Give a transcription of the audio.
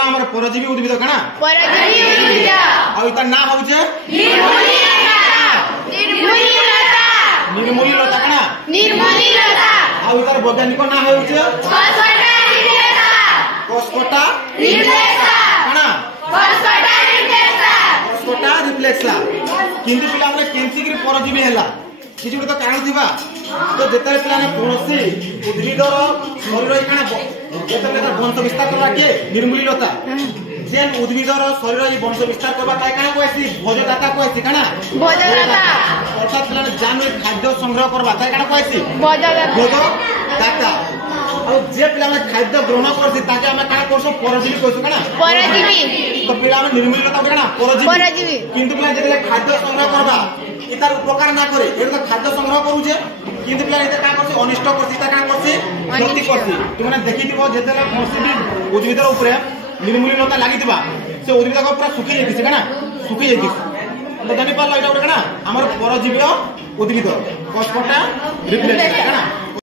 कणा हमर परजीवी उद्भिद कणा परजीवी उद्भिद आ इता ना होउचे निर्मूली लता कणा निर्मूली लता आ इतार वैज्ञानिक ना होउचे कोस्कोटा रिफ्लेक्सा कणा कोस्कोटा रिफ्लेक्सा किंतु पिला हमरे केंसी के परजीवी हैला किछि तो कारण थिबा तो जेते पिला ने कोनसी उद्भिदर शरीर इकणा जेते वंश विस्तार करबा के निर्मूली लता जेन उद्भिदर शरीर वंश विस्तार करबा काय काना कोइसी भोजदाता कोइसी कणा भोजदाता अर्थात पिला ने जानवे खाद्य संग्रह करबा काय काना कोइसी भोजदाता और जे पिला में खाद्य ग्रहण करसी ताके हम काना करसो परजीवी कोइसो कणा परजीवी तो पिला में निर्मूली लता कणा परजीवी किंतु पिला जेते खाद्य संग्रह करबा इतार उपकार ना करे एतो खाद्य संग्रह करूजे किंतु पिला इते का करसी अनिष्ट करसी ता का करसी क्षति करसी तुमने देखिथिबो जेतेले कोनसी उद्भिदर ऊपर निर्मूली लता लागिथिबा से उद्भिद को पूरा सुखी जाइछि कना सुखी जाइछि तो जानि पाला एटा कना हमर परजीवी उद्भिद कोस्कोटा रिफ्लेक्स कना